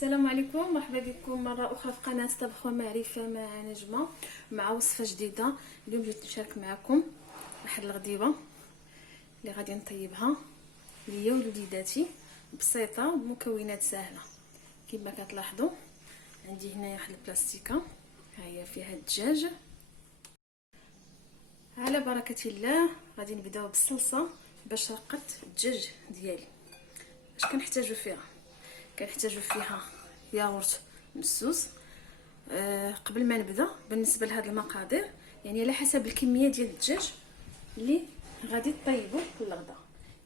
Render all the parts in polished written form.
السلام عليكم، مرحبا بكم مره اخرى في قناه طبخ ومعرفه مع نجمه، مع وصفه جديده. اليوم جيت نشارك معكم واحد الغديوه اللي غادي نطيبها ليا ولوليداتي، بسيطه بمكونات سهله. كما كتلاحظوا عندي هنايا واحد البلاستيكه، ها هي فيها الدجاج. على بركه الله غادي نبداو بالصلصه باش نقط الدجاج ديالي. اش كنحتاجو فيها؟ كنحتاجو فيها ياغورت مسوس. قبل ما نبدا بالنسبه لهاد المقادير، يعني على حسب الكميه ديال الدجاج اللي غادي طيبوا للغدا.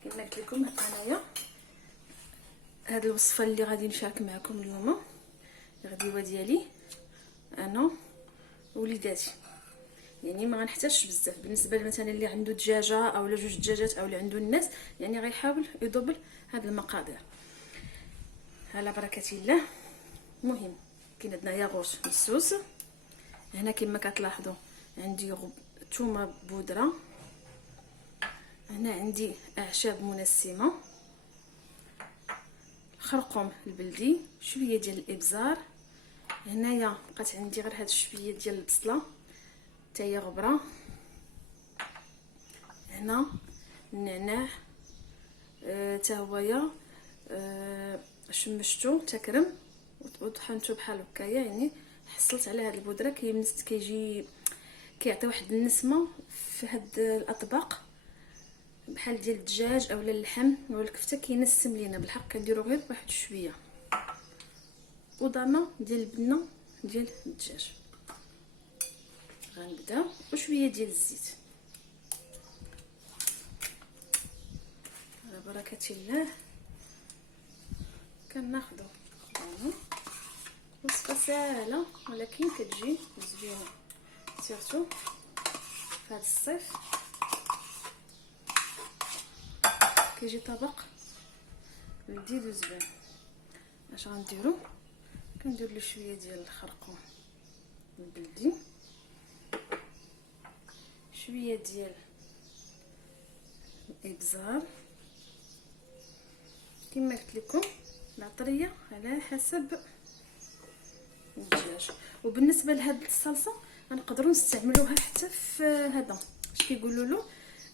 كما قلت لكم انايا هاد الوصفه اللي غادي نشارك معكم اليوم الغديوه ديالي انا وليداتي، يعني ما غنحتاجش بزاف. بالنسبه مثلا اللي عنده دجاجه او جوج دجاجات او اللي عنده الناس، يعني غيحاول يدوبل هاد المقادير على بركه الله. المهم كاين عندنا ياغورت مسوس، هنا كما كتلاحظوا عندي ثومه بودره، هنا عندي اعشاب منسمه، خرقوم البلدي، شويه ديال الابزار، هنايا بقات عندي غير هاد شويه ديال البصله حتى هي غبره، هنا النعناع حتى هويا شمشتو تكرم وطحنتو بحال هكايا، يعني حصلت على هاد البودره كيجي كيعطي واحد النسمه في هاد الاطباق بحال ديال الدجاج اولا اللحم ولا الكفته، كينسم لينا بالحق. كنديرو غير واحد شويه وضامه ديال البنه ديال الدجاج. غنبدا وشويه ديال الزيت على بركه الله. كناخذوا وصفه سهله ولكن كتجي زوينه، سيرتو في هذا الصيف كيجي طبق لذيذ وزوين. اش غنديروا؟ كندير له شويه ديال الخرقوم البلدي، شويه ديال الابزار، كما قلت لكم العطريه على حسب الدجاج. وبالنسبه لهاد الصلصه غنقدروا نستعملوها حتى في هذا اش كيقولوا له،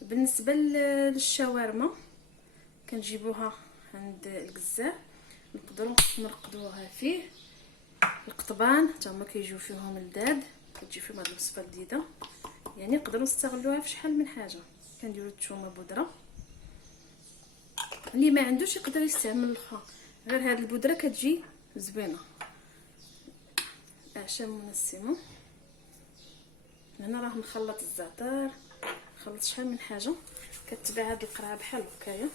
بالنسبه للشاورما كنجيبوها عند الجزار، نقدروا نرقدوها فيه. القطبان حتى هما كيجيو فيهم لذاذ، كتجي فيهم هاد الوصفه جديده، يعني نقدروا نستغلوها في شحال من حاجه. كنديروا الثومه بودره، اللي ما عندوش يقدر يستعمل الاخرى، غير هاد البودره كتجي زوينه. اعشاب منسمه، هنا راه نخلط الزعتر، نخلط شحال من حاجه. كتبع هاد القرعه بحال هكايا،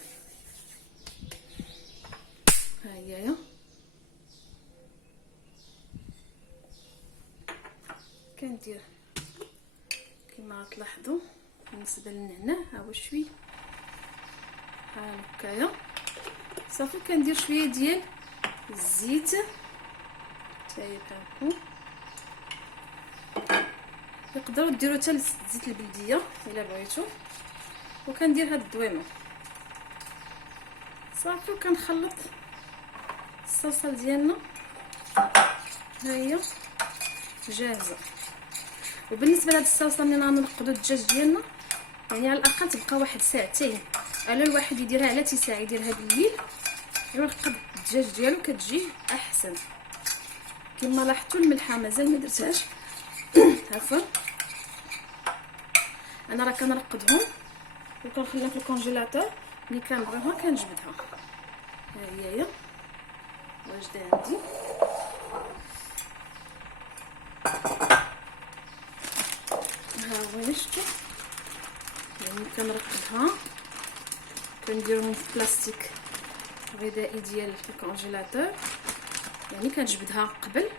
ها هي كندير كما تلاحظوا. بالنسبه للنعناع ها هو شويه بحال هكايا صافي. كندير شويه ديال الزيت حتى بحال هكا، تقدروا ديروا حتى زيت البلديه الا بغيتو. وكندير هاد الدويمه صافي، وكنخلط الصلصه ديالنا ها هي جاهزه. وبالنسبه لهاد الصلصه ملي غنقدو الدجاج ديالنا، يعني على الاقل تبقى واحد ساعتين. على الواحد يديرها على 9 يديرها بالليل، يرقد الدجاج ديالو كتجي احسن. كما لاحظتوا الملحه مازال ما درتهاش عفوا، انا راه كنرقدهم وكنخليها في الكونجيلاتور، ملي كنبغيها كنجبدها. ها هي واجده عندي. ها هو شفتوا، يعني كنرقدها كنديرهم في بلاستيك غذائي ديال الكونجيلاتور، يعني كنجبدها قبل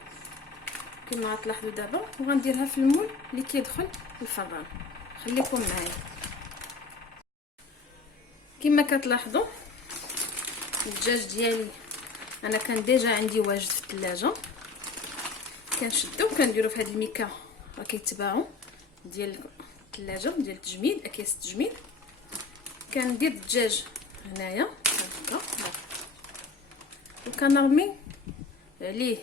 كما غتلاحظوا دابا، وغنديرها في المول اللي كيدخل الفران. خليكم معايا. كما كتلاحظوا الدجاج ديالي انا كان ديجا عندي واجد في الثلاجه، كنشدو وكنديرو في هذه الميكا راه كيتباعوا ديال الثلاجه ديال التجميد، اكياس التجميد. كندير الدجاج هنايا هكا وكنرمي عليه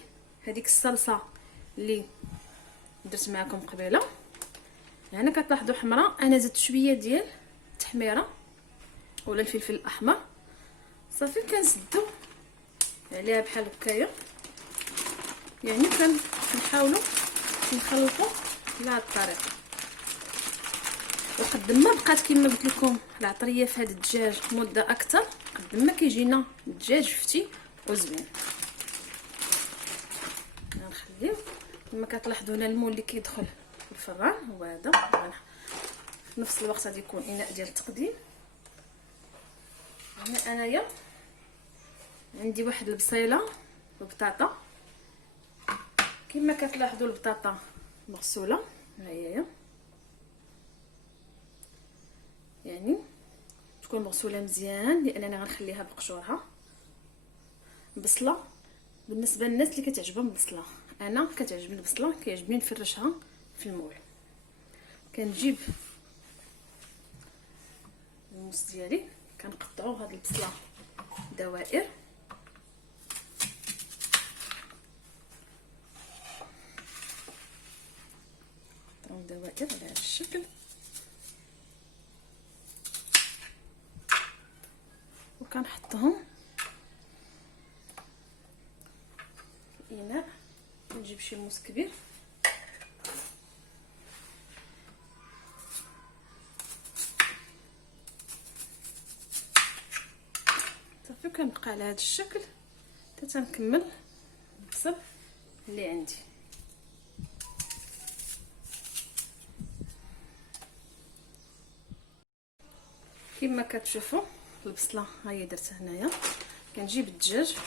هذيك الصلصه اللي درت معكم قبيله. هنا كتلاحظوا حمراء، انا زدت شويه ديال التحميره ولا الفلفل الاحمر. صافي كنسدو عليها بحال هكايا، يعني كنحاولوا نخلطوا بهذه الطريقه. وقد ما بقات كما قلت لكم العطريه في هذا الدجاج مده اكثر، قد ما كيجينا الدجاج فتي وزوين. غنخليو كما كتلاحظوا هنا المول اللي كيدخل في الفران هو هذا. في نفس الوقت غادي يكون اناء ديال التقديم. هنا انايا عندي واحد البصيله وبطاطا، كما كتلاحظوا البطاطا مغسوله، ها هي يعني تكون مغسوله مزيان لاننا غنخليها بقشورها. بصله بالنسبه للناس اللي كتعجبهم البصله، انا كتعجبني البصله، كيعجبني نفرشها في المول. كنجيب الموس ديالي كنقطعوا هاد البصله دوائر، دوائر على هذا الشكل، وكنحطهم في الاناء. نجيب شي موس كبير صافي، كنبقى على هذا الشكل حتى تنكمل البصل اللي عندي. كما كتشوفوا البصله ها هي درتها هنايا. كنجيب الدجاج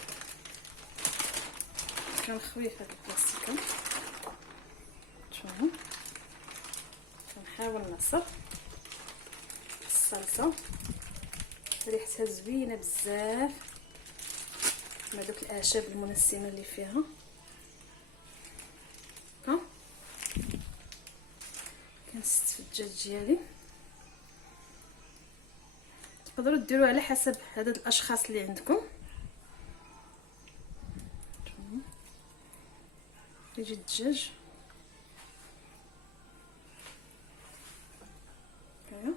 كنخويه في هاد البلاستيكه، شوفوا كنحاول نعصر الصلصه، ريحتها زوينه بزاف مع دوك الاعشاب المنسمه اللي فيها. ها كنست في الدجاج ديالي. تقدروا ديروا على حسب عدد الاشخاص اللي عندكم. يجي الدجاج هكايا.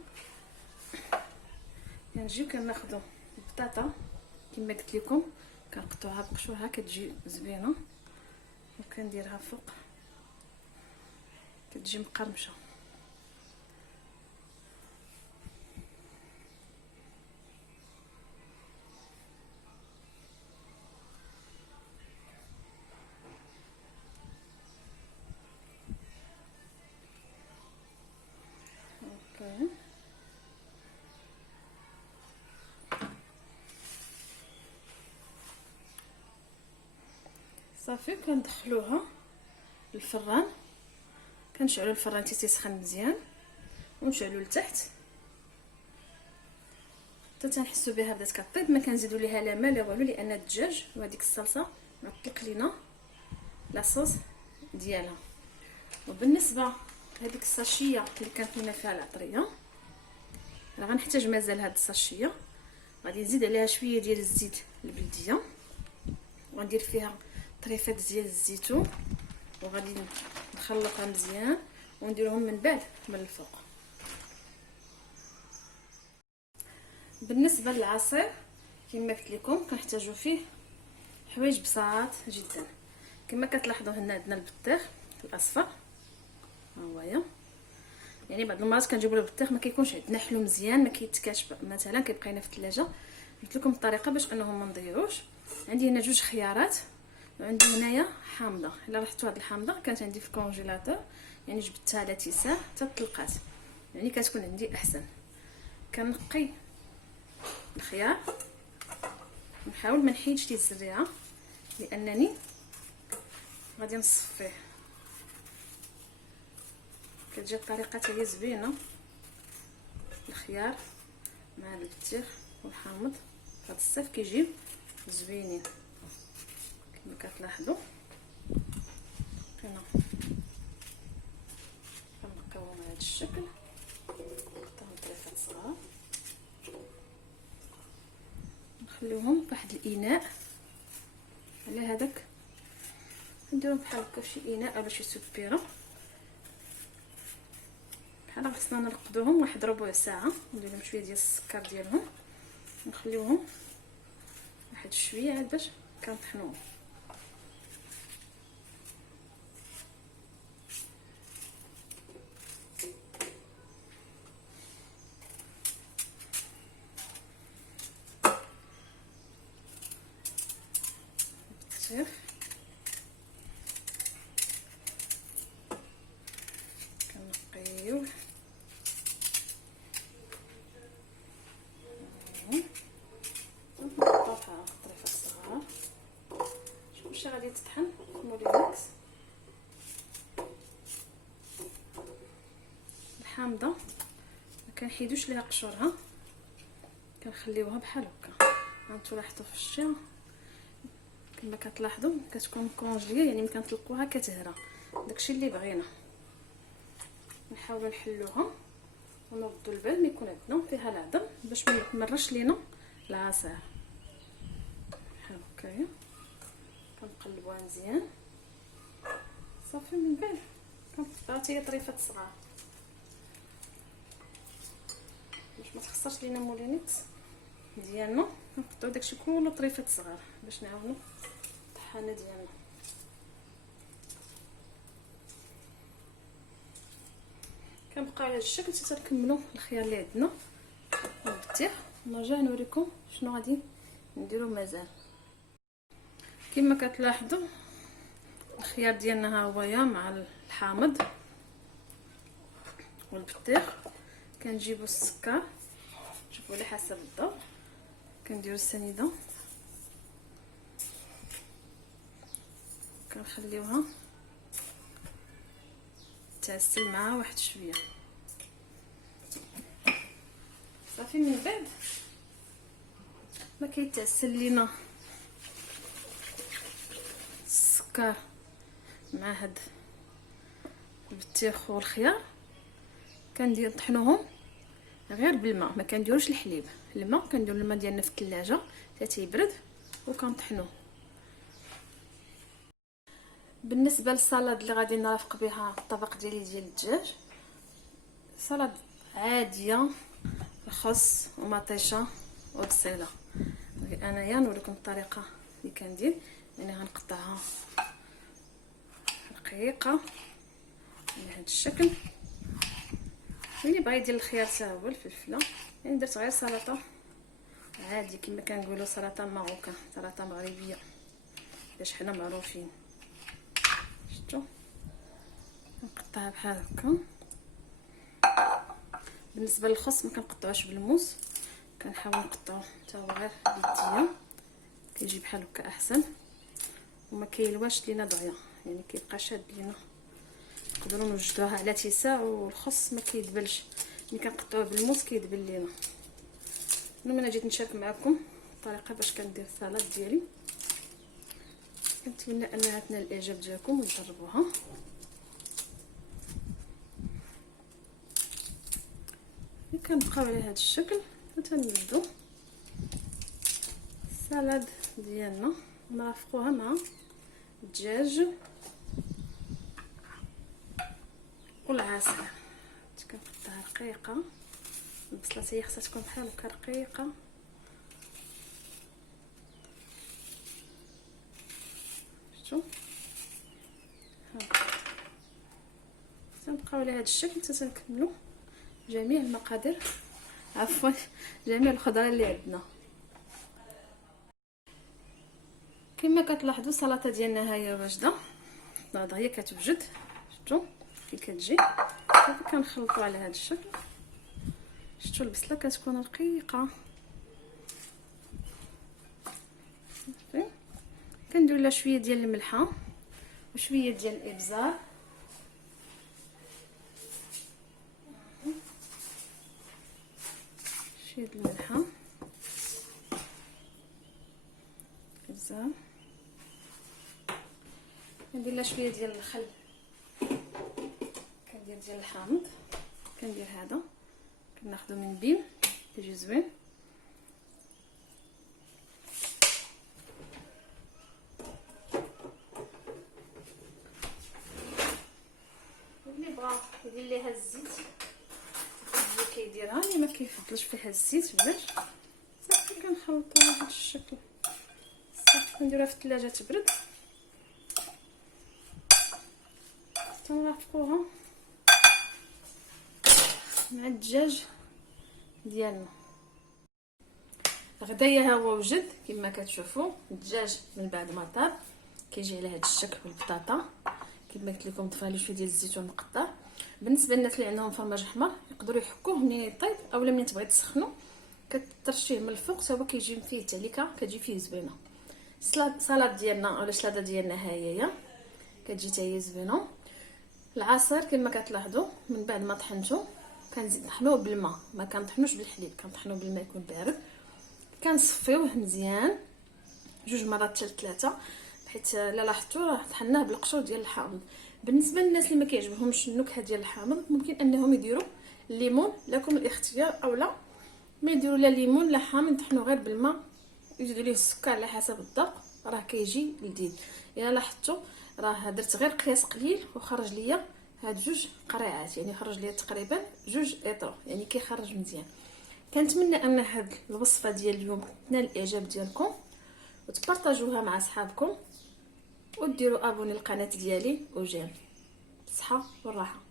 كنجيو كناخذوا البطاطا كما قلت لكم، كنقطعوها بقشورها كتجي زوينه، وكنديرها فوق كتجي مقرمشه. اوكي صافي كندخلوها للفران. كنشعلوا الفران تيسخن مزيان ونشعلوا لتحت حتى تنحسوا بها بدات كطيب. ما كنزيدوا ليها لا ما لا والو، لان الدجاج وهذيك الصلصه معطلق لينا لاصوص ديالها. وبالنسبه لهذيك الساشيه اللي كانت لنا فيها العطريه، راه غنحتاج مازال هاد الساشيه. غادي نزيد عليها شويه ديال الزيت البلديه، وغندير فيها طريفات ديال الزيتون، وغادي نخلطها مزيان ونديرهم من بعد من الفوق. بالنسبه للعصير كما قلت لكم كنحتاجوا فيه حوايج بساط جدا. كما كتلاحظوا هنا عندنا البطيخ الاصفر، ها هويا. يعني بعض المرات كنجيبوا البطيخ ما كيكونش عندنا حلو مزيان، ما كيتكاش مثلا، كيبقى لنا في الثلاجه. قلت لكم الطريقه باش انه ما نضيعوش. عندي هنا جوج خيارات، وعندي هنايا حامضه. الا لاحظتوا هاد الحامضه كانت عندي في الكونجيلاتور، يعني جبتها على اتساع حتى طلقات، يعني كتكون عندي احسن. كنقي الخيار، نحاول ما نحيدش ليه الزريعه لانني غادي نصفيه. كتجي الطريقه حتى هي زوينه، الخيار مع البطيخ والحامض هاد الصيف كيجيو زوينين كما كتلاحظوا. هنا كنقيوهم على هذا الشكل، نقطعهم طريفات صغار، نخليوهم فواحد الاناء على هذاك نديرهم بحال هكا فشي اناء ولا شي سبيره. بحال خصنا نرقدوهم واحد ربع ساعه، ندير لهم شويه ديال السكر ديالهم، نخليوهم واحد شويه عاد باش كنطحنوهم. كنقيوه ونحطوه بحال الطريفات الصغار. شوف شي غادي تطحن مولينكس الحامضه، ما كنحيدوش ليها قشورها، كنخليوها بحال هكا. هانتو لاحظتوا في الشيء كما كتلاحظوا كتكون كونجليه، يعني ملي كنطلقوها كتهرى. داكشي اللي بغينا. نحاولوا نحلوها ونردوا البال ما يكون عندنا فيها العظم باش ما يتمرش لينا العصير. بحال هكايا كنقلبوها مزيان صافي. من بعد كنقطعوا حتى هي طريفات صغار باش ما تخسرش لينا مولينكس ديالنا. كنقطعوا داكشي كله طريفات صغار باش نعاونوا الطحانه ديالنا. كنبقاو على هذا الشكل حتى نكملوا الخيار اللي عندنا والبطيخ، ونرجع نوريكم شنو غادي نديرو مازال. كما كتلاحظوا الخيار ديالنا ها هو مع الحامض والبطيخ. كنجيبوا السكر، شوفوا على حسب الذوق، كنديروا السنيده، كنخليوها تعسل معها واحد شويه صافي. من بعد ما كيتعسل لينا السكر مع هاد البطيخ والخيار، كندير نطحنوهم غير بالماء، ما كنديروش الحليب. الماء كنديروا الماء ديالنا في الثلاجه حتى تيبرد وكنطحنوه. بالنسبه للسلطه اللي غادي نرافق بها الطبق ديالي ديال الدجاج، سلطه عاديه، خس ومطيشه وبصيله. انايا نوريكم الطريقه اللي كندير. يعني غنقطعها رقيقه بهذا الشكل. اللي بغى يدير الخيار حتى هو الفلفله، يعني درت غير سلطه عادي كما كنقولوا سلطه ماروكان، سلطه مغربيه باش حنا معروفين. شفتوا نقطعها بحال هكا. بالنسبه للخس ما كنقطعوش بالموس، كنحاول نقطعو حتى هو غير بيديا، كيجي بحال هكا احسن وما كيلواش لينا دغيا، يعني كيبقى شاد لينا. نقدروا نوجدوها على اتساع والخص ما كيدبلش. ملي كنقطعوه بالموس كيدبل لينا. المهم انا جيت نشارك معكم الطريقه باش كندير السلطه ديالي. كنتمنى انها تنال الاعجاب ديالكم وتجربوها. كنبقاو على هذا الشكل حتى نبدو السلطه ديالنا، نرافقوها مع الدجاج والعسل. كنقطعها رقيقه، البصله هي خصها تكون بحال هكا رقيقه. شفتوا نبقاو على هذا الشكل حتى نكملوا جميع المقادير، عفوا جميع الخضره اللي عندنا. كما كتلاحظوا السلطه ديالنا ها هي واجده، النهضه هي كتوجد. شفتوا كي كتجي صافي كنخلطوا على هذا الشكل. شفتوا البصله كتكون رقيقه صافي. كندير لها شويه ديال الملحه وشويه ديال الابزار، شويه د الملحه ابزار. كندير لها شويه ديال الخل، كندير ديال الحامض، كندير هذا كناخذو من بيم كيجي زوين. ندير ليها الزيت اللي كيديرها، اللي ما كيفضلش فيها الزيت بلاش. صافي كنخلطوها بهذا الشكل. صافي نديروها في الثلاجه تبرد، تنرافقوها مع الدجاج ديالنا. غدايا ها هو وجد كما كتشوفوا. الدجاج من بعد ما طاب كيجي على هذا الشكل بالبطاطا كما قلت لكم. ضفنا له شويه ديال الزيتون مقطع. بالنسبه للناس اللي عندهم فرماج احمر يقدروا يحكوه منين يطيب، اولا منين تبغي تسخنوا كترشيه من الفوق حتى هو كيجي فيه التعليكه، كتجي فيه زوينه. السلطه ديالنا اولا السلطه ديالنا ها هي كتجي حتى هي زوينه. العصير كما كتلاحظوا من بعد ما طحنته كنزيد نطحنوه بالماء، ما كنطحنوش بالحليب، كنطحنوه بالماء يكون بارد. كنصفيوه مزيان 2 مرات حتى 3، حيت الا لاحظتوا راه طحناه بالقشور ديال الحامض. بالنسبه للناس اللي ما كيعجبهمش النكهه ديال الحامض ممكن انهم يديروا الليمون، لكم الاختيار، اولا ما يديروا لا ليمون لا حامض، يطحنوا غير بالماء يزيدوا ليه السكر على حسب الذوق، راه كيجي لذيذ. الا لاحظتوا راه درت غير قياس قليل وخرج ليا هاد 2 قريعات، يعني خرج ليا تقريبا 2 اطرو، يعني كيخرج مزيان. كنتمنى ان هاد الوصفه ديال اليوم تنال الاعجاب ديالكم وتبارطاجوها مع اصحابكم وديروا ابوني للقناه ديالي وجيم. بالصحه والراحه.